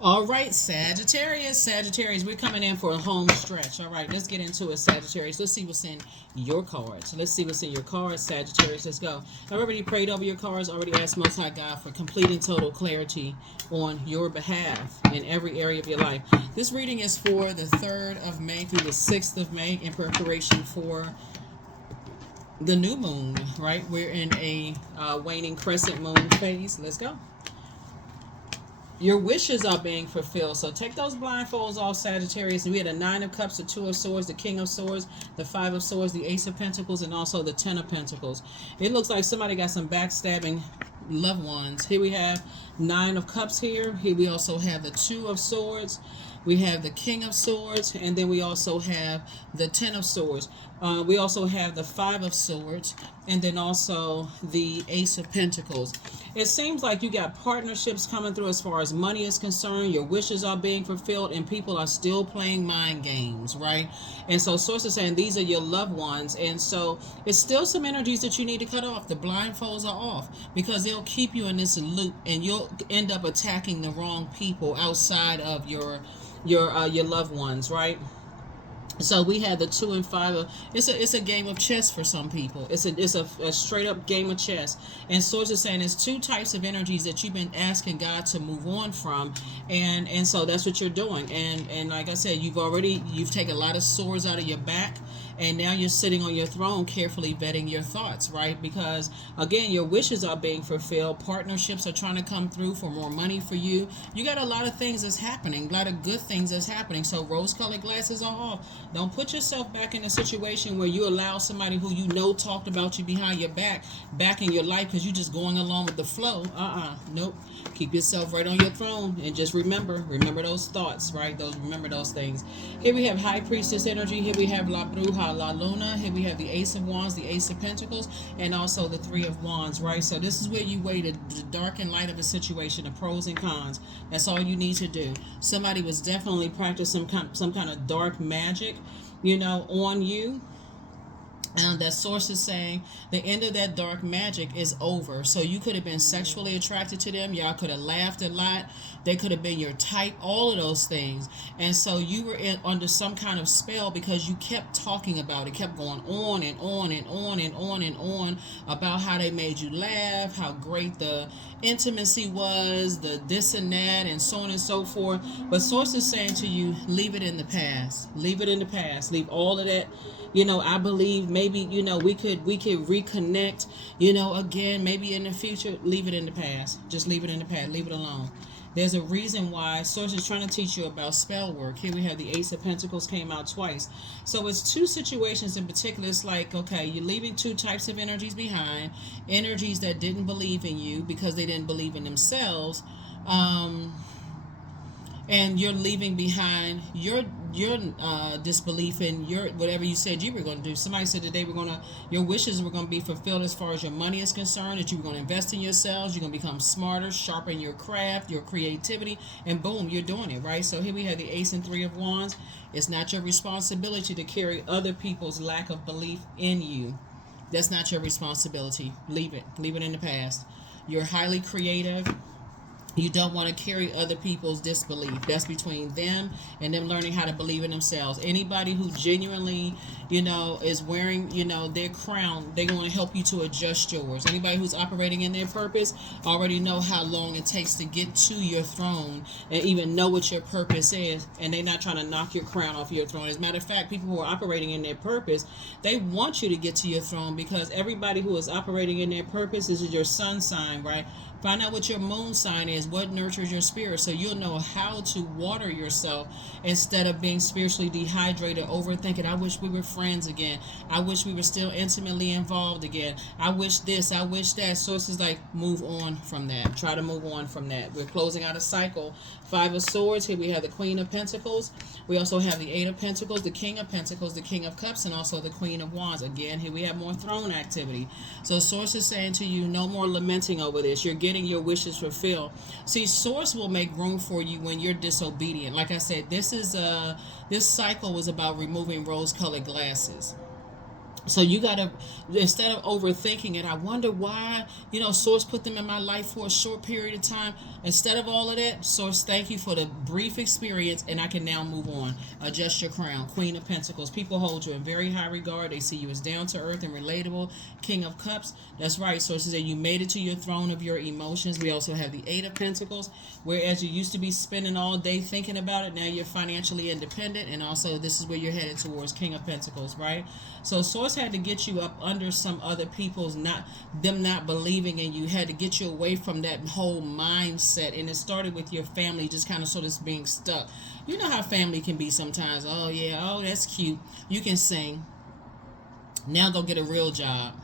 All right, Sagittarius, we're coming in for a home stretch. All right, let's get into it, Sagittarius. Let's see what's in your cards. Let's see what's in your cards, Sagittarius. Let's go. I've already prayed over your cards, already asked Most High God for completing total clarity on your behalf in every area of your life. This reading is for the 3rd of May through the 6th of May in preparation for the new moon, right? We're in a waning crescent moon phase. Let's go. Your wishes are being fulfilled. So take those blindfolds off, Sagittarius. We had a 9 of Cups, the 2 of Swords, the King of Swords, the 5 of Swords, the Ace of Pentacles, and also the 10 of Pentacles. It looks like somebody got some backstabbing loved ones. Here we have 9 of Cups here. Here we also have the 2 of Swords. We have the King of Swords, and then we also have the 10 of Swords. We also have the 5 of Swords, and then also the Ace of Pentacles. It seems like you got partnerships coming through as far as money is concerned. Your wishes are being fulfilled, and people are still playing mind games, right? And so Source is saying these are your loved ones, and so it's still some energies that you need to cut off. The blindfolds are off because they'll keep you in this loop, and you'll end up attacking the wrong people outside of your loved ones, right? So we had the 2 and 5. It's a game of chess for some people. It's a straight up game of chess. And Source is saying it's 2 types of energies that you've been asking God to move on from, and so that's what you're doing. And like I said, you've taken a lot of swords out of your back, and now you're sitting on your throne carefully vetting your thoughts, right? Because again, your wishes are being fulfilled. Partnerships are trying to come through for more money for you. You got a lot of things that's happening, a lot of good things that's happening. So rose colored glasses are off. Don't put yourself back in a situation where you allow somebody who you know talked about you behind your back in your life because you're just going along with the flow. Nope. Keep yourself right on your throne and just remember those thoughts, right? Remember those things. Here we have High Priestess energy. Here we have La Bruja, La Luna. Here we have the Ace of Wands, the Ace of Pentacles, and also the 3 of Wands, right? So this is where you weigh the dark and light of a situation, the pros and cons. That's all you need to do. Somebody was definitely practicing some kind of dark magic, on you. And that Source is saying the end of that dark magic is over. So you could have been sexually attracted to them. Y'all could have laughed a lot. They could have been your type, all of those things. And so you were under some kind of spell because you kept talking about it, kept going on and on and on and on and on about how they made you laugh, how great the intimacy was, the this and that, and so on and so forth. But Source is saying to you, leave it in the past. Leave it in the past. Leave all of that. I believe maybe, we could reconnect, again, maybe in the future. Leave it in the past. Just leave it in the past. Leave it alone. There's a reason why Source is trying to teach you about spell work. Here we have the Ace of Pentacles came out twice. So it's 2 situations in particular. It's like, okay, you're leaving 2 types of energies behind. Energies that didn't believe in you because they didn't believe in themselves. And you're leaving behind your disbelief in your whatever you said you were going to do. Somebody said that your wishes were going to be fulfilled as far as your money is concerned, that you were going to invest in yourselves, you're going to become smarter, sharpen your craft, your creativity, and boom, you're doing it, right? So here we have the Ace and 3 of Wands. It's not your responsibility to carry other people's lack of belief in you. That's not your responsibility. Leave it in the past. You're highly creative. You don't want to carry other people's disbelief. That's between them and them learning how to believe in themselves. Anybody who genuinely, is wearing, their crown, they want to help you to adjust yours. Anybody who's operating in their purpose already know how long it takes to get to your throne and even know what your purpose is. And they're not trying to knock your crown off your throne. As a matter of fact, people who are operating in their purpose, they want you to get to your throne because everybody who is operating in their purpose is your sun sign, right? Find out what your moon sign is, what nurtures your spirit, so you'll know how to water yourself instead of being spiritually dehydrated, overthinking. I wish we were friends again. I wish we were still intimately involved again. I wish this, I wish that. Sources like, move on from that. Try to move on from that. We're closing out a cycle. 5 of Swords. Here we have the Queen of Pentacles. We also have the 8 of Pentacles, the King of Pentacles, the King of Cups, and also the Queen of Wands. Again, here we have more throne activity. So Source is saying to you, no more lamenting over this. You're getting your wishes fulfilled. See, Source will make room for you when you're disobedient. Like I said, this cycle was about removing rose-colored glasses. So you gotta, instead of overthinking it, I wonder why, Source put them in my life for a short period of time. Instead of all of that, Source, thank you for the brief experience, and I can now move on. Adjust your crown. Queen of Pentacles. People hold you in very high regard. They see you as down to earth and relatable. King of Cups. That's right, Source says you made it to your throne of your emotions. We also have the Eight of Pentacles. Whereas you used to be spending all day thinking about it, now you're financially independent, and also this is where you're headed towards, King of Pentacles, right? So Source had to get you up under some other people's not believing in you, had to get you away from that whole mindset, and it started with your family just kind of sort of being stuck. You know how family can be sometimes. Oh yeah, oh that's cute, you can sing, now go get a real job.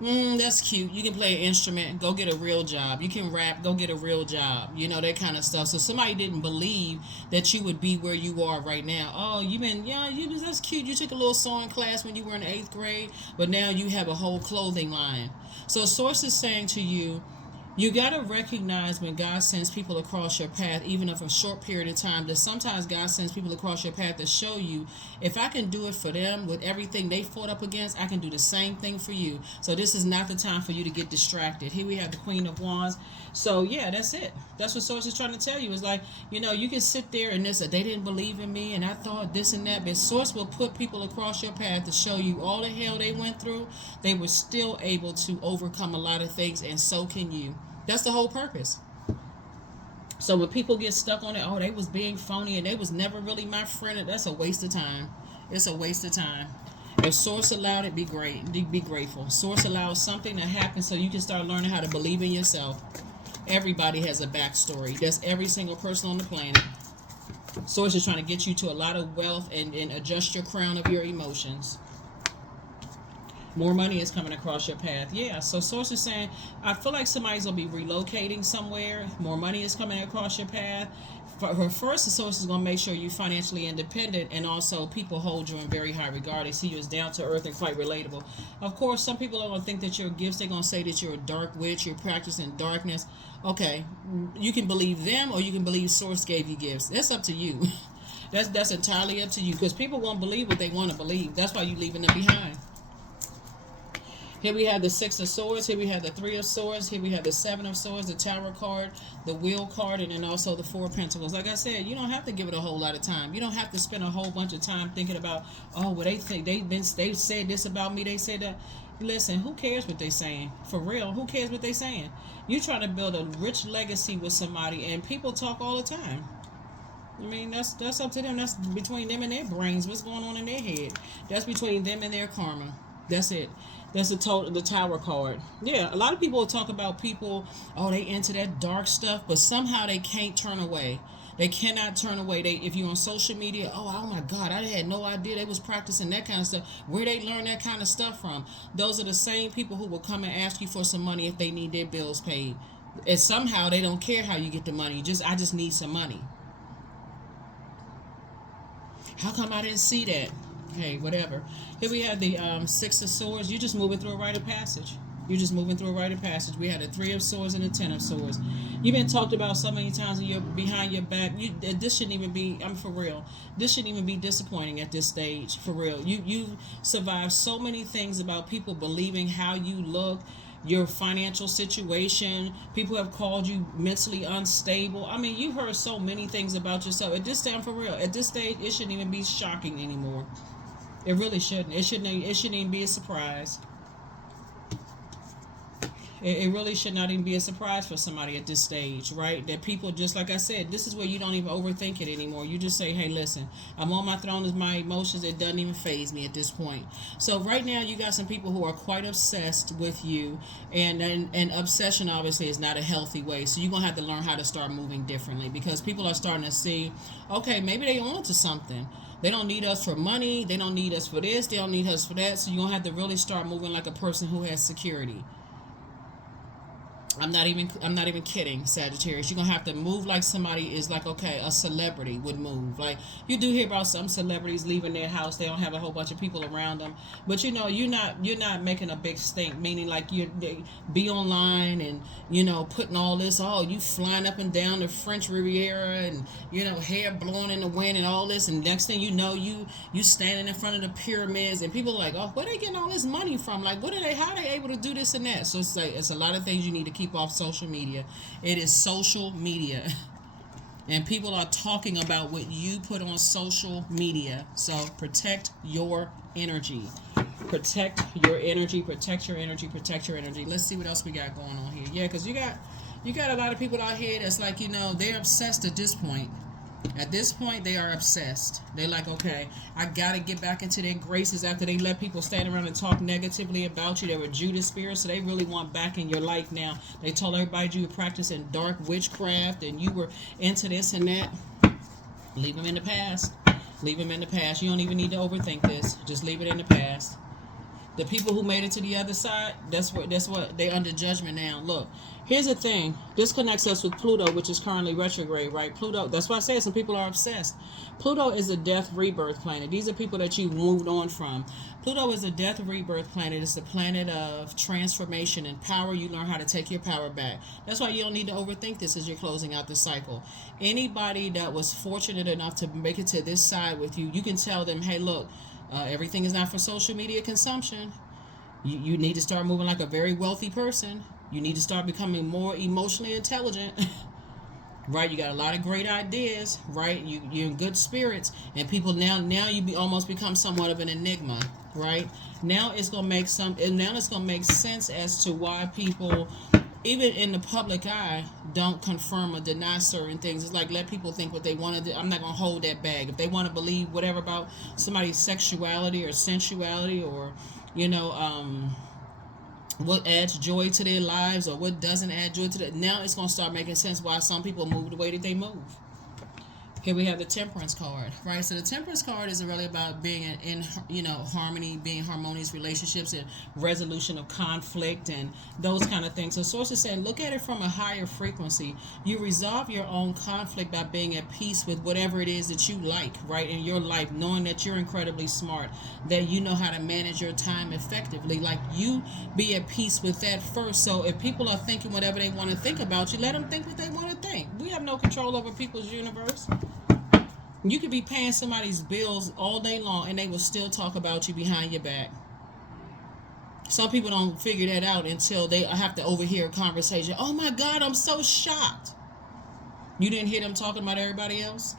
That's cute. You can play an instrument. Go get a real job. You can rap. Go get a real job. That kind of stuff. So somebody didn't believe that you would be where you are right now. Oh, that's cute. You took a little sewing class when you were in 8th grade, but now you have a whole clothing line. So Source is saying to you, you got to recognize when God sends people across your path, even if a short period of time, that sometimes God sends people across your path to show you, if I can do it for them with everything they fought up against, I can do the same thing for you. So this is not the time for you to get distracted. Here we have the Queen of Wands. So yeah, that's it. That's what Source is trying to tell you. It's like, you can sit there and they didn't believe in me and I thought this and that, but Source will put people across your path to show you all the hell they went through. They were still able to overcome a lot of things, and so can you. That's the whole purpose. So when people get stuck on it, oh, they was being phony and they was never really my friend, that's a waste of time. It's a waste of time. If Source allowed it, be great. Be grateful. Source allows something to happen so you can start learning how to believe in yourself. Everybody has a backstory. That's every single person on the planet. Source is trying to get you to a lot of wealth and adjust your crown of your emotions. More money is coming across your path. Yeah, so Source is saying, I feel like somebody's going to be relocating somewhere. More money is coming across your path. For first, the Source is going to make sure you're financially independent, and also people hold you in very high regard. They see you as down to earth and quite relatable. Of course, some people are going to think that you're gifts. They're going to say that you're a dark witch, you're practicing darkness. Okay, you can believe them, or you can believe Source gave you gifts. That's up to you. That's entirely up to you, because people won't believe what they want to believe. That's why you're leaving them behind. Here we have the Six of Swords. Here we have the Three of Swords. Here we have the Seven of Swords, the Tower card, the Wheel card, and then also the Four of Pentacles. Like I said, you don't have to give it a whole lot of time. You don't have to spend a whole bunch of time thinking about, oh, well, they think they said this about me. They said that. Listen, who cares what they saying? For real, who cares what they saying? You trying to build a rich legacy with somebody, and people talk all the time. I mean, that's up to them. That's between them and their brains. What's going on in their head? That's between them and their karma. That's it. That's the Tower card. Yeah, a lot of people will talk about people, oh, they into that dark stuff, but somehow they can't turn away. They cannot turn away. If you're on social media, oh my God, I had no idea they was practicing that kind of stuff. Where they learn that kind of stuff from? Those are the same people who will come and ask you for some money if they need their bills paid. And somehow they don't care how you get the money. I just need some money. How come I didn't see that? Hey, whatever. Here we have the Six of Swords. You're just moving through a rite of passage. You're just moving through a rite of passage. We had the Three of Swords and the Ten of Swords. You've been talked about so many times behind your back. This shouldn't even be, I'm for real, this shouldn't even be disappointing at this stage, for real. You've survived so many things about people believing how you look, your financial situation. People have called you mentally unstable. I mean, you've heard so many things about yourself. At this time, for real, at this stage, it shouldn't even be shocking anymore. It really shouldn't. It shouldn't even be a surprise. It really should not even be a surprise for somebody at this stage, right? That people, just like I said, this is where you don't even overthink it anymore. You just say, hey, listen, I'm on my throne of my emotions. It doesn't even faze me at this point. So right now you got some people who are quite obsessed with you, and obsession obviously is not a healthy way. So you're going to have to learn how to start moving differently, because people are starting to see, okay, maybe they on to something. They don't need us for money. They don't need us for this. They don't need us for that. So you're going to have to really start moving like a person who has security. I'm not even kidding, Sagittarius. You're gonna have to move like somebody is like, okay, a celebrity would move. Like, you do hear about some celebrities leaving their house, they don't have a whole bunch of people around them. But you know, you're not making a big stink, meaning like you be online and putting all this, oh, you flying up and down the French Riviera and hair blowing in the wind and all this, and next thing you know, you standing in front of the pyramids and people are like, oh, where they getting all this money from? Like, how are they able to do this and that? So it's like, it's a lot of things you need to keep off social media. It is social media. And people are talking about what you put on social media. So protect your energy. Protect your energy. Protect your energy. Protect your energy. Let's see what else we got going on here. Yeah, because you got a lot of people out here that's like, they're obsessed at this point. At this point, they are obsessed. They're like, okay, I got to get back into their graces after they let people stand around and talk negatively about you. They were Judas spirits, so they really want back in your life now. They told everybody you were practicing dark witchcraft and you were into this and that. Leave them in the past. Leave them in the past. You don't even need to overthink this. Just leave it in the past. The people who made it to the other side, that's what they under judgment now. Look, here's the thing. This connects us with Pluto, which is currently retrograde, right? Pluto, that's why I say some people are obsessed. Pluto is a death rebirth planet. These are people that you've moved on from. Pluto is a death rebirth planet. It's a planet of transformation and power. You learn how to take your power back. That's why you don't need to overthink this as you're closing out the cycle. Anybody that was fortunate enough to make it to this side with you, you can tell them, hey, look, everything is not for social media consumption. You need to start moving like a very wealthy person. You need to start becoming more emotionally intelligent. Right? You got a lot of great ideas, right? You're in good spirits, and people now you almost become somewhat of an enigma, right? Now it's gonna make sense as to why people, even in the public eye, don't confirm or deny certain things. It's like, let people think what they want to do. I'm not going to hold that bag. If they want to believe whatever about somebody's sexuality or sensuality or, what adds joy to their lives or what doesn't add joy to them, now it's going to start making sense why some people move the way that they move. Here we have the Temperance card, right? So the Temperance card is really about being in harmony, being harmonious relationships and resolution of conflict and those kind of things. So Source is saying, look at it from a higher frequency. You resolve your own conflict by being at peace with whatever it is that you like, right, in your life, knowing that you're incredibly smart, that you know how to manage your time effectively. Like, you be at peace with that first. So if people are thinking whatever they want to think about you, let them think what they want to think. We have no control over people's universe. You could be paying somebody's bills all day long and they will still talk about you behind your back. Some people don't figure that out until they have to overhear a conversation. Oh my God, I'm so shocked. You didn't hear them talking about everybody else?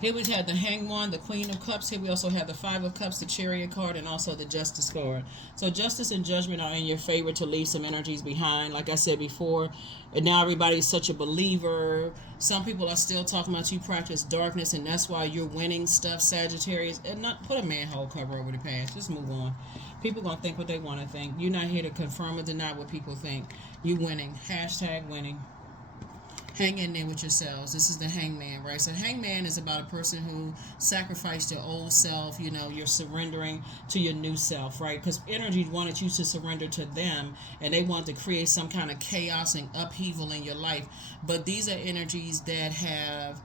Here we had the Hanged One, the Queen of Cups. Here we also have the Five of Cups, the Chariot card, and also the Justice card. So justice and judgment are in your favor to leave some energies behind. Like I said before, and now everybody's such a believer. Some people are still talking about you practice darkness, and that's why you're winning stuff, Sagittarius. And not put a manhole cover over the past. Just move on. People going to think what they want to think. You're not here to confirm or deny what people think. You winning. Hashtag winning. Hang in there with yourselves. This is the Hangman, right? So Hangman is about a person who sacrificed your old self. You're surrendering to your new self, right? Because energy wanted you to surrender to them, and they want to create some kind of chaos and upheaval in your life. But these are energies that have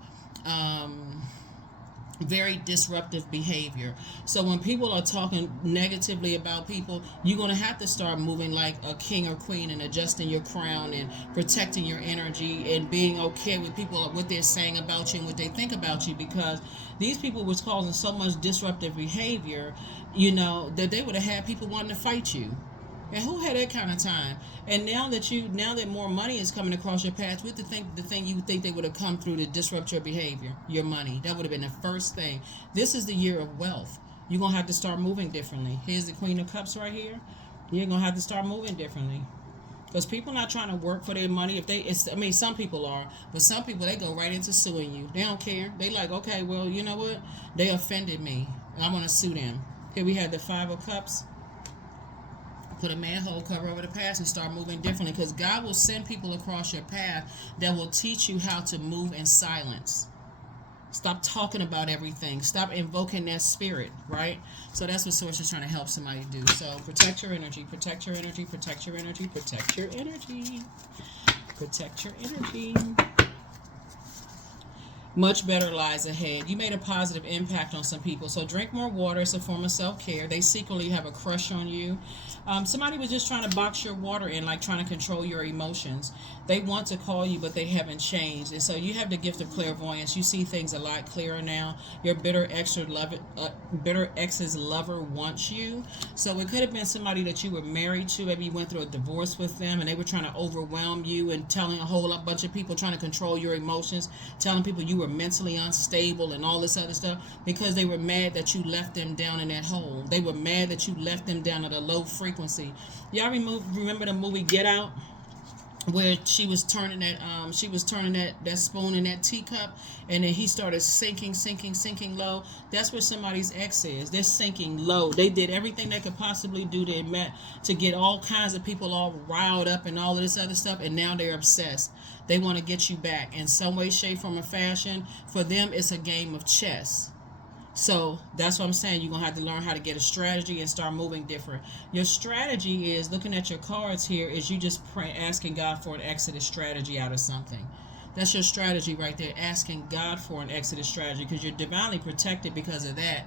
very disruptive behavior. So when people are talking negatively about people, you're going to have to start moving like a king or queen and adjusting your crown and protecting your energy and being okay with people, what they're saying about you and what they think about you, because these people was causing so much disruptive behavior, that they would have had people wanting to fight you. And who had that kind of time? And now that more money is coming across your path, with the thing you would think they would have come through to disrupt your behavior, your money. That would have been the first thing. This is the year of wealth. You're going to have to start moving differently. Here's the Queen of Cups right here. You're going to have to start moving differently. Because people not trying to work for their money. Some people are, but some people, they go right into suing you. They don't care. They like, okay, well, you know what? They offended me. I'm going to sue them. Here we have the Five of Cups. Put a manhole cover over the past and start moving differently, because God will send people across your path that will teach you how to move in silence. Stop talking about everything. Stop invoking that spirit, right? So that's what Source is trying to help somebody do. So protect your energy, protect your energy, protect your energy, protect your energy, protect your energy. Much better lies ahead. You made a positive impact on some people. So drink more water. It's a form of self-care. They secretly have a crush on you. Somebody was just trying to box your water in, like trying to control your emotions. They want to call you, but they haven't changed. And so you have the gift of clairvoyance. You see things a lot clearer now. Your bitter ex's lover wants you. So it could have been somebody that you were married to. Maybe you went through a divorce with them, and they were trying to overwhelm you and telling a whole bunch of people, trying to control your emotions, telling people you were mentally unstable and all this other stuff, because they were mad that you left them down in that hole. They were mad that you left them down at a low frequency. Y'all remember the movie Get Out, where she was turning that spoon in that teacup, and then he started sinking low. That's where somebody's ex is. They're sinking low. They did everything they could possibly do to get all kinds of people all riled up and all of this other stuff, and now they're obsessed. They want to get you back in some way, shape, form, or fashion. For them, it's a game of chess. So that's what I'm saying. You're going to have to learn how to get a strategy and start moving different. Your strategy is, looking at your cards here, is you just asking God for an exodus strategy out of something. That's your strategy right there, asking God for an exodus strategy, because you're divinely protected because of that.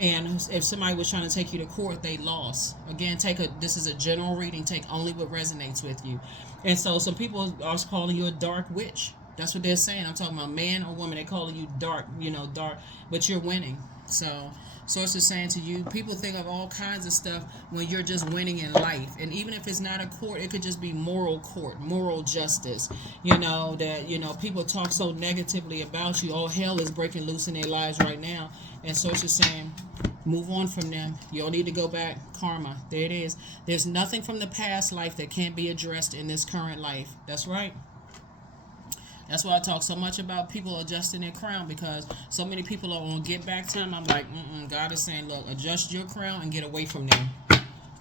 And if somebody was trying to take you to court, they lost. Again, this is a general reading. Take only what resonates with you. And so some people are calling you a dark witch. That's what they're saying. I'm talking about man or woman. They're calling you dark, dark, but you're winning. So Source is saying to you, people think of all kinds of stuff when you're just winning in life. And even if it's not a court, it could just be moral court, moral justice. People talk so negatively about you. All hell is breaking loose in their lives right now. And Source is saying, move on from them. You don't need to go back. Karma. There it is. There's nothing from the past life that can't be addressed in this current life. That's right. That's why I talk so much about people adjusting their crown, because so many people are on get back time. I'm like, God is saying, look, adjust your crown and get away from them.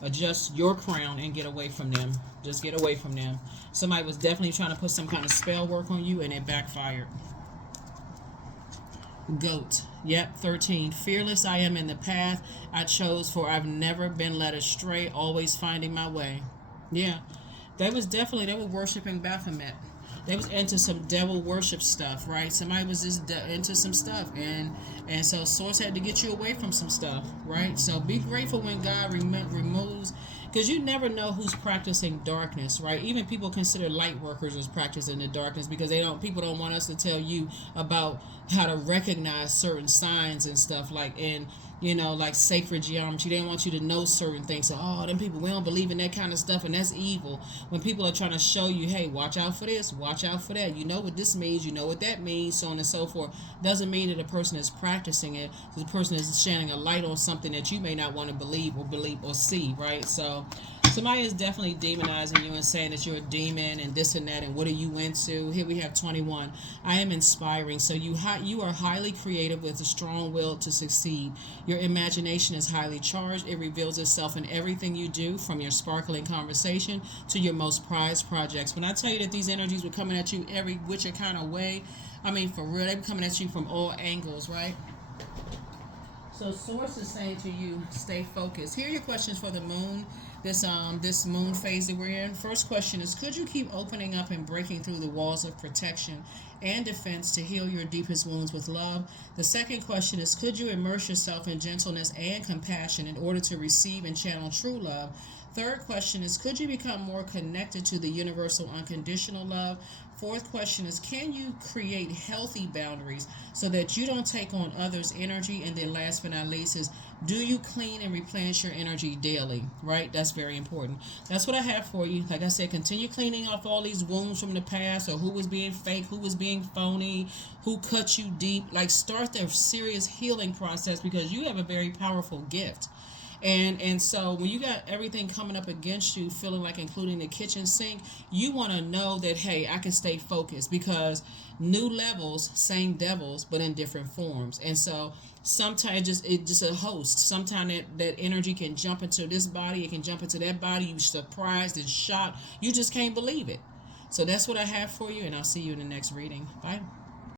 Adjust your crown and get away from them. Just get away from them. Somebody was definitely trying to put some kind of spell work on you, and it backfired. Goat. Yep, 13. Fearless I am in the path I chose, for I've never been led astray, always finding my way. Yeah. They were worshiping Baphomet. They was into some devil worship stuff, right? Somebody was just into some stuff, and so Source had to get you away from some stuff, right? So be grateful when God removes, because you never know who's practicing darkness, right? Even people consider light workers as practicing the darkness, because people don't want us to tell you about how to recognize certain signs and stuff, like like sacred geometry. They don't want you to know certain things. So, them people, we don't believe in that kind of stuff, and that's evil. When people are trying to show you, hey, watch out for this, watch out for that. You know what this means, you know what that means, so on and so forth. Doesn't mean that a person is practicing it. The person is shining a light on something that you may not want to believe or see, right? So somebody is definitely demonizing you and saying that you're a demon and this and that, and what are you into? Here we have 21. I am inspiring. So you are highly creative with a strong will to succeed. Your imagination is highly charged. It reveals itself in everything you do, from your sparkling conversation to your most prized projects. When I tell you that these energies were coming at you every which kind of way, I mean, for real, they were coming at you from all angles, right? So Source is saying to you, stay focused. Here are your questions for the moon. This moon phase that we're in. First question is, could you keep opening up and breaking through the walls of protection and defense to heal your deepest wounds with love? The second question is, could you immerse yourself in gentleness and compassion in order to receive and channel true love? Third question is, could you become more connected to the universal unconditional love? Fourth question is, can you create healthy boundaries so that you don't take on others' energy? And then last but not least is, do you clean and replenish your energy daily? Right? That's very important. That's what I have for you. Like I said, continue cleaning off all these wounds from the past, or who was being fake, who was being phony, who cut you deep. Like, start the serious healing process, because you have a very powerful gift. And so when you got everything coming up against you, feeling like, including the kitchen sink, you want to know that, hey, I can stay focused, because new levels, same devils, but in different forms. And so sometimes it's just a host. Sometimes that energy can jump into this body, it can jump into that body. You're surprised and shocked. You just can't believe it. So that's what I have for you, and I'll see you in the next reading. Bye.